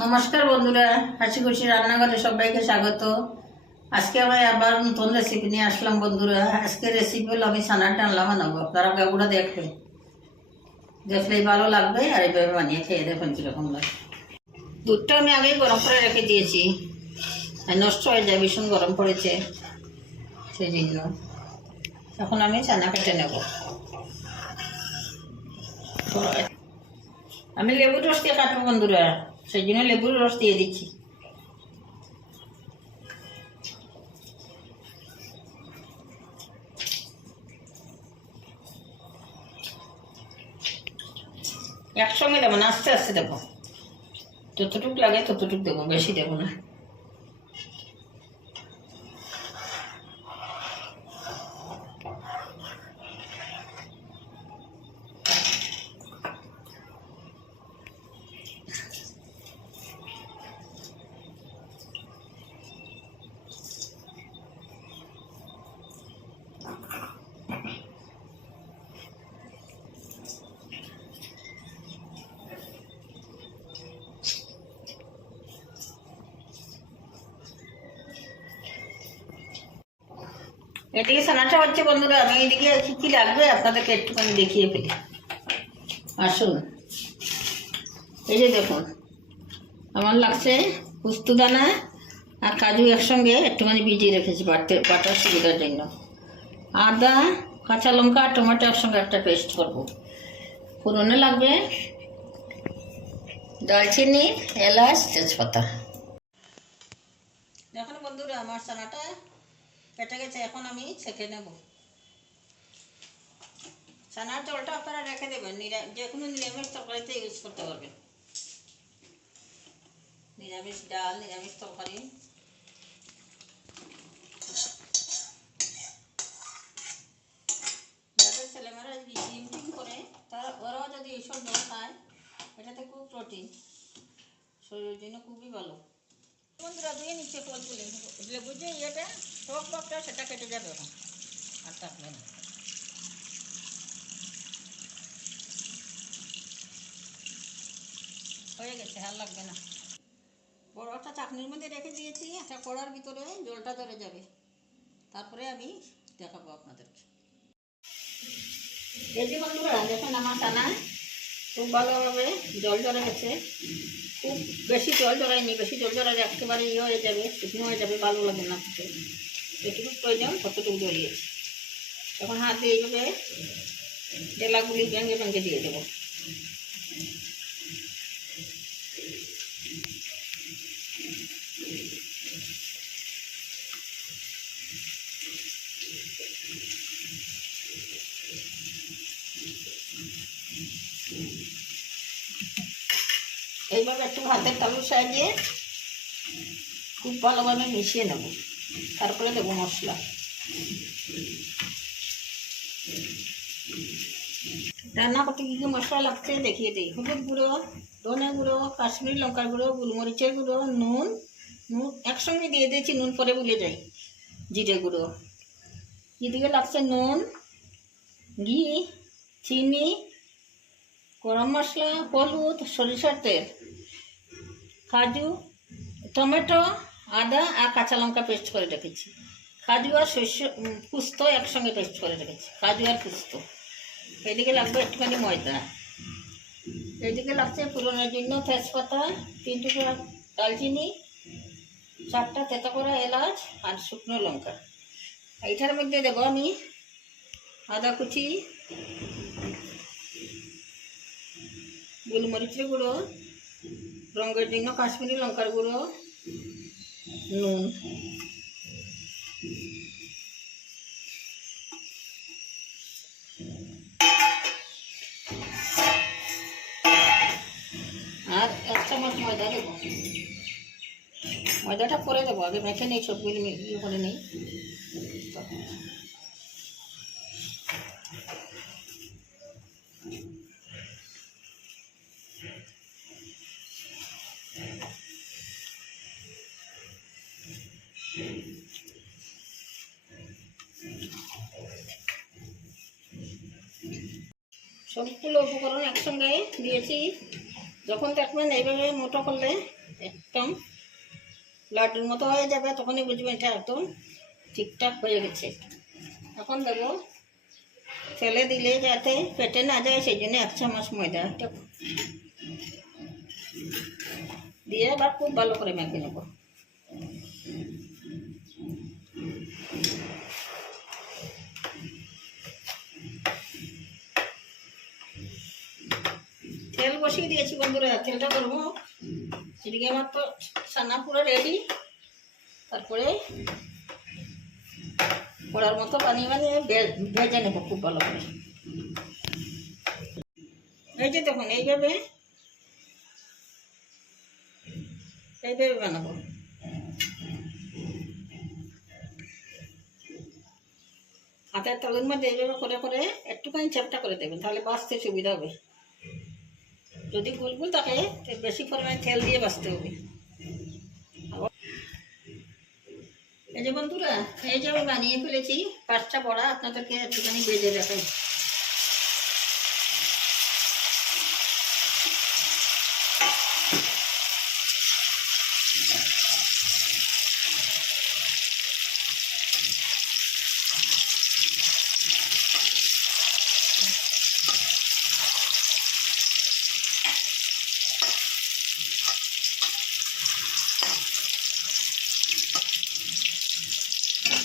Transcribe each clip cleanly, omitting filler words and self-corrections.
নমস্কার বন্ধুরা, হাসি খুশি রান্নাঘরে সবাইকে স্বাগত। আজকে আমি আবার নতুন রেসিপি নিয়ে আসলাম বন্ধুরা। আজকে রেসিপি হলো আমি ছানার ডালনা বানাবো। আপনারা গাগুড়া দেখলেই ভালো লাগবে, আর এইভাবে বানিয়ে খেয়ে দেখুন কীরকম লাগে। দুধটা আমি আগেই গরম করে রেখে দিয়েছি, নষ্ট হয়ে যায়, ভীষণ গরম পড়েছে সেই জন্য। এখন আমি ছানা কেটে নেব। আমি লেবুর রস দিয়ে কাটবো বন্ধুরা, সেই জন্য লেবুর রস দিয়ে দিচ্ছি। একসঙ্গে দেবো না, আস্তে আস্তে দেবো, যতটুকু লাগে ততটুকু দেবো, বেশি দেবো না। এদিকে ছানাটা হচ্ছে বন্ধুরা, আমি এদিকে কী কী লাগবে আপনাদেরকে একটুখানি দেখিয়ে ফেলি। আসুন, এই যে দেখুন, আমার লাগছে পোস্তদানা আর কাজু একসঙ্গে একটুখানি ভিজিয়ে রেখেছি বাটার সুবিধার জন্য। আদা, কাঁচা লঙ্কা আর টমেটো একসঙ্গে একটা পেস্ট করব। ফোড়নে লাগবে দারচিনি, এলাচ, তেজপাতা। দেখুন বন্ধুরা, আমার ছানাটা কেটে গেছে, এখন আমি ছেঁকে নেব। ছানার জলটা আপনারা রেখে দেবেন, যে কোনো নিরামিষ তরকারিতে ইউজ করতে পারবেন। নিরামিষ ডাল, নিরামিষ তরকারি। যাদের ছেলেমেয়েরা যদি জিম টিম করে, ওরাও যদি এইসব জল খায়, এটাতে খুব প্রোটিন, শরীরের জন্য খুবই ভালো। বন্ধুরা ধুয়ে নিচ্ছে ফলগুলি, লেবুর যে ইয়েটা টক টকটা সেটা কেটে যাবে এখন, আর থাকবে না। হয়ে গেছে, আর লাগবে না। বড় একটা চাটনির মধ্যে রেখে দিয়েছি, একটা কড়ার ভিতরে জলটা ধরে যাবে, তারপরে আমি দেখাবো আপনাদেরকে। এই যে বন্ধুরা দেখেন, আমার ছানা খুব ভালোভাবে জল ঝরে গেছে। খুব বেশি জল ঝরায়নি, বেশি জল ঝরালে একেবারে ইয়ে হয়ে যাবে, শুকনো হয়ে যাবে, ভালো লাগে না খেতে। যেটুকু প্রয়োজন ততটুকু জ্বলিয়েছি। এখন হাত দিয়ে এইভাবে ডেলাগুলি ভেঙে ভেঙে দিয়ে দেবো। এইভাবে একটু হাতের তালুর সাহায্যে খুব ভালোভাবে মিশিয়ে নেব, তারপরে দেবো মশলা। রান্না করতে কী কী মশলা লাগছে দেখিয়ে দিই। হলুদ গুঁড়ো, ধনে গুঁড়ো, কাশ্মীরি লঙ্কার গুঁড়ো, গোলমরিচের গুঁড়ো, নুন একসঙ্গে দিয়ে দিয়েছি, নুন পরে ভুলে যাই, জিরে গুঁড়ো। এদিকে লাগছে নুন, ঘি, চিনি, গরম মশলা, হলুদ, সরিষার তেল, কাজু, টমেটো, আদা আর কাঁচা লঙ্কা পেস্ট করে রেখেছি। কাজু আর পুস্ত একসঙ্গে পেস্ট করে রেখেছি, কাজু আর পুস্ত। এদিকে লাগবে একটুখানি ময়দা। এদিকে লাগছে পুরোনোর জন্য তেজপাতা, 3 টুকরা দালচিনি, 4টা তেতো করা এলাচ আর শুকনো লঙ্কা। এইটার মধ্যে দেবো আমি আদা কুচি, গোলমরিচের গুঁড়ো, রঙের জন্য কাশ্মীরি লঙ্কার গুঁড়ো, নুন। আর 1 চামচ ময়দা দেবো। ময়দাটা করে দেবো, আগে মেখে নেই, সবগুলি ইয়ে করে নেই। সবগুলো উপকরণ একসঙ্গে দিয়েছি। যখন দেখবেন এইভাবে মোটা করলে একদম লাড্ডুর মতো হয়ে যাবে, তখনই বুঝবেন এটা একদম ঠিকঠাক হয়ে গেছে। এখন দেবো, ফেলে দিলে যাতে ফেটে না যায় সেই জন্য 1 চামচ ময়দা দিয়ে আবার খুব ভালো করে মেখে নেব। তেল বসিয়ে দিয়েছি বন্ধুরা, তেলটা করবো। এদিকে আমার তো ছানা পুরো রেডি। তারপরে কড়ার মতো বানিয়ে ভেজে নেবো খুব ভালো করে। এই যে দেখুন এইভাবে বানাবো। হাতের তালুর মধ্যে এইভাবে করে করে একটুখানি চ্যাপটা করে দেবেন, তাহলে বাছতে সুবিধা হবে। যদি গোল থাকে বেশি পরিমাণে তেল দিয়ে বাছতে হবে। এই যে বন্ধুরা, এই যে আমি বানিয়ে ফেলেছি 5টা বড়া, আপনাদেরকে একটুখানি ভেজে দেখাই।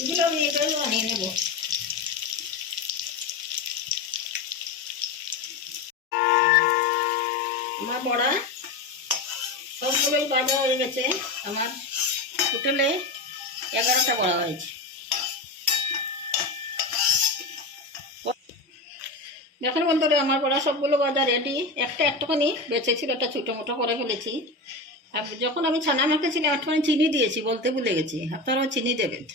এগুলো আমি এটাই বানিয়ে নেব। আমার বড়া সবগুলোই ভাজা হয়ে গেছে। আমার টোটালে 11টা বড়া হয়েছে। দেখুন বন্ধুরা, আমার বড়া সবগুলো ভাজা রেডি। একটা একটুখানি বেঁচেছিল, একটা ছোটো মোটো করে ফেলেছি। আর যখন আমি ছানা মাখেছিলাম একটুখানি চিনি দিয়েছি, বলতে ভুলে গেছি, আপনারাও চিনি দেবেন।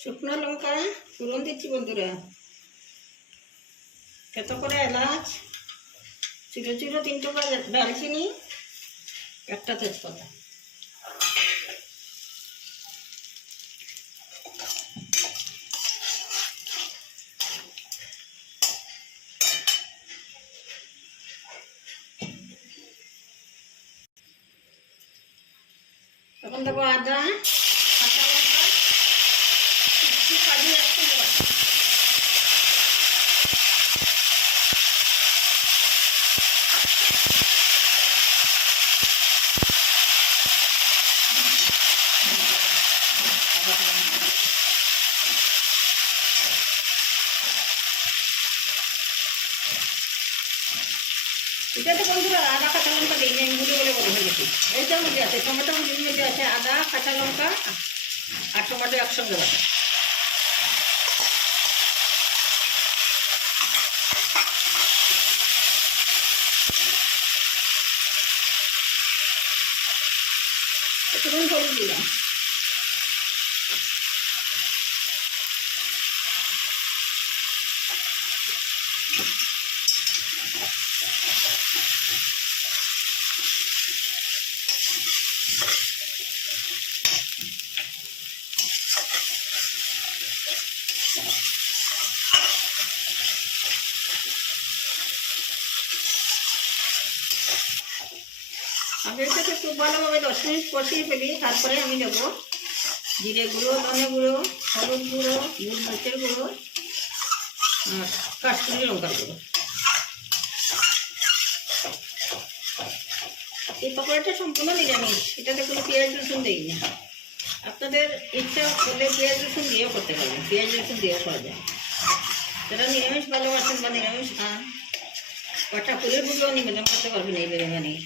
শুকনো লঙ্কা ফোড়ন দিচ্ছি বন্ধুরা, এত করে এলাচ, ছোটো ছোটো 3 টুকরা দারচিনি, একটা তেজপাতা। এখন দেবো আদা, কাঁচা লঙ্কা, একটু কাজু একসঙ্গে বাটা। এটাতে বন্ধুরা আদা কাঁচা লঙ্কা দিই, আমি গুঁড়ো বলে বলে ফেলেছি। এইটার মধ্যে আছে টমেটো, মুড়ির মধ্যে আছে আদা কাঁচা লঙ্কা আর টমেটো একসঙ্গে বাটা। একটুখানি হলুদ দিলাম। আমি এটাকে খুব ভালোভাবে 10 মিনিট কষিয়ে ফেলি। তারপরে আমি দেবো জিরে গুঁড়ো, ধনে গুঁড়ো, হলুদ গুঁড়ো, নুন মরিচের গুঁড়ো আর কাশ্মীরি লঙ্কার গুঁড়ো। এই পকোড়াটা সম্পূর্ণ নিরামিষ, এটাতে কোনো পেঁয়াজ রসুন দিই না। আপনাদের ইচ্ছা করলে পেঁয়াজ রসুন দিয়েও করতে পারবেন, পেঁয়াজ রসুন দিয়েও করা যায়। যারা নিরামিষ ভালোবাসেন বা নিরামিষ খান, কটা ফুলের গুঁড়ো নিবেদন করতে পারবেন এইভাবে বানিয়ে।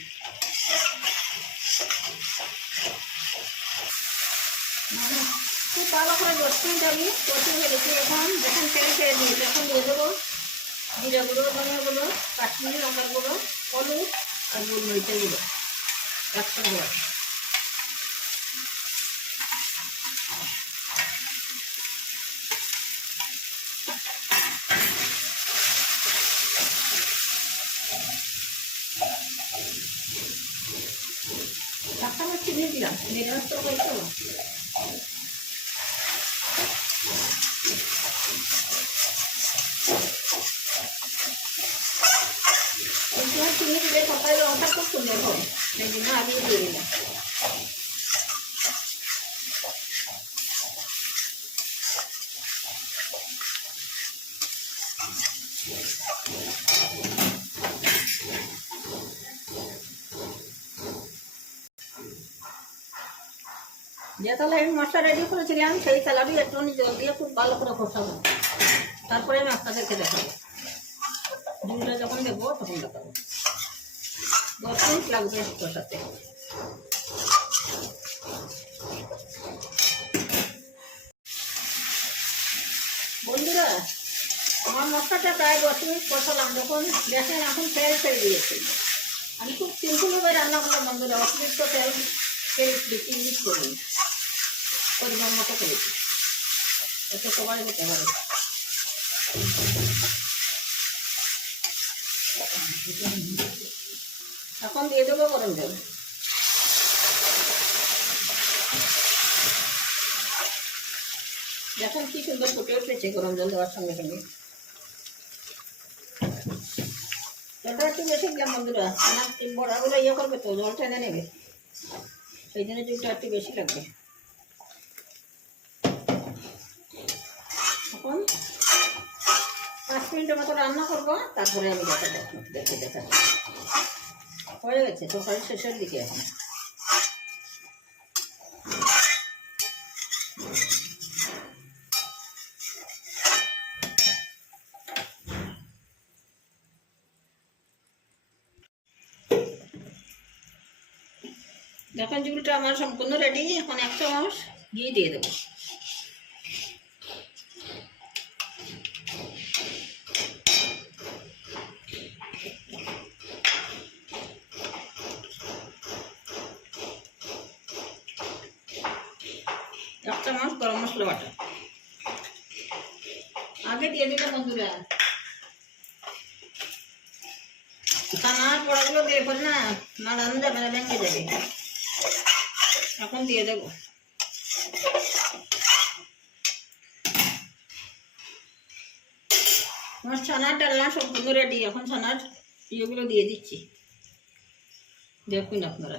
খুব ভালো করে 10 মিনিট আমি কষিয়ে ফেলেছি। এখন যখন তেল ছেড়ে দিয়েছি, এখন দিয়ে দেবো জিরা গুঁড়ো, ধনে গুঁড়ো, কাশ্মীরি লঙ্কার গুঁড়ো, হলুদ আর গোলমরিচের গুঁড়ো একসঙ্গে। একটা আমার চিনি দিলাম, নিরামিষ তো হয়তো। কিন্তু আর চিনি দিলে তরকারি রঙটা খুব সুন্দর হয়, সেই জন্য আগে দিয়ে দিলাম। যে তাহলে আমি মশলা রেডি করেছিলাম সেই তেলাটি একটু জল দিয়ে খুব ভালো করে কষাবো, তারপরে আমি আপনাদেরকে দেখাবো। ঝুলটা যখন দেবো তখন দেখাবো। 10 মিনিট লাগবে কষাতে। বন্ধুরা, আমার মশলাটা প্রায় 10 মিনিট কষালাম, যখন দেখেন এখন তেল ছেড়ে দিয়েছি। আমি খুব সিম্পলভাবে রান্না করলাম বন্ধুরা, অতিরিক্ত তেল বেশি ইউজ করি, পরিমাণ মতো করেছি, এতে সবাই হতে পারে। এখন দিয়ে দেবো গরম জল। দেখুন কি সুন্দর ফুটে উঠেছে গরম জল দেওয়ার সঙ্গে সঙ্গে। জলটা একটু বেশি দিলাম বন্ধুরা, আমার বড়াগুলো ইয়ে করবে তো, জল টেনে নেবে, সেই জন্য জলটা একটু বেশি লাগবে। এখন 5 মিনিটের মতো রান্না করবো, তারপরে আমি দেখাবো। হয়ে গেছে তরকারি শেষের দিকে। এখন দেখুন ঝুলটা আমার সম্পূর্ণ রেডি। এখন 1 চামচ ঘি দিয়ে দেবো। এক চামচ গরম মশলা বাটা আগে দিয়ে দিলে বন্ধুরা, ছানার বড়াগুলো দিয়ে পরে না নাড়ানো যাবে না, ভেঙে যাবে। এখন দিয়ে দেবো। আমার ছানার ডালনা সম্পূর্ণ রেডি। এখন ছানার ইয়েগুলো দিয়ে দিচ্ছি, দেখুন আপনারা।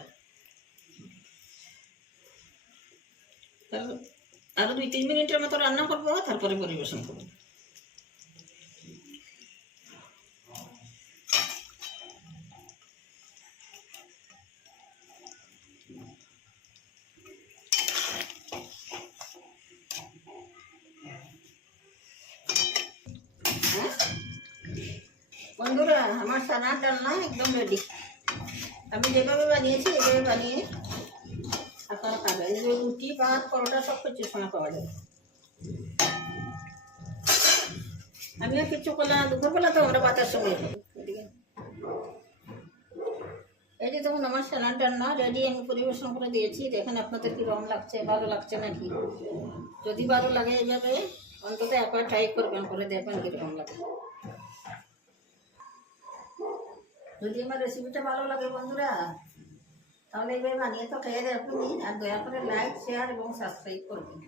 আরো 2-3 মিনিটের মতো রান্না করবো, তারপরে পরিবেশন করবো। বন্ধুরা, আমার ছানার ডালনা একদম রেডি। আমি যেভাবে বানিয়েছি এভাবে বানিয়ে আপনারা খাবেন। রুটি, ভাত, পরোটা সব কিছু সঙ্গে পাওয়া যাবে। আমি আর কিছু করলাম, দুপুরবেলা তো আমরা ভাতের সঙ্গে খাবো। এই যে তখন আমার ছানার ডালনা রেডি, আমি পরিবেশন করে দিয়েছি। দেখেন আপনাদের কি রকম লাগছে, ভালো লাগছে নাকি? যদি ভালো লাগে এইভাবে অন্তত একবার ট্রাই করবেন, করে দেখবেন কীরকম লাগে। যদি আমার রেসিপিটা ভালো লাগে বন্ধুরা, তাহলে এইভাবে বানিয়ে তো খেয়ে দেখুন। আর দয়া করে লাইক, শেয়ার এবং সাবস্ক্রাইব করবেন।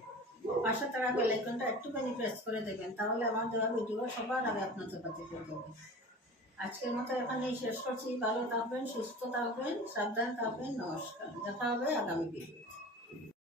পাশে থাকা বেল আইকনটা একটুখানি প্রেস করে দেবেন, তাহলে আমার দেওয়া ভিডিও সবার আগে আপনাদের কাছে পৌঁছে যাবে। আজকের মতো এখানেই শেষ করছি। ভালো থাকবেন, সুস্থ থাকবেন, সাবধান থাকবেন। নমস্কার, দেখা হবে আগামী ভিডিও।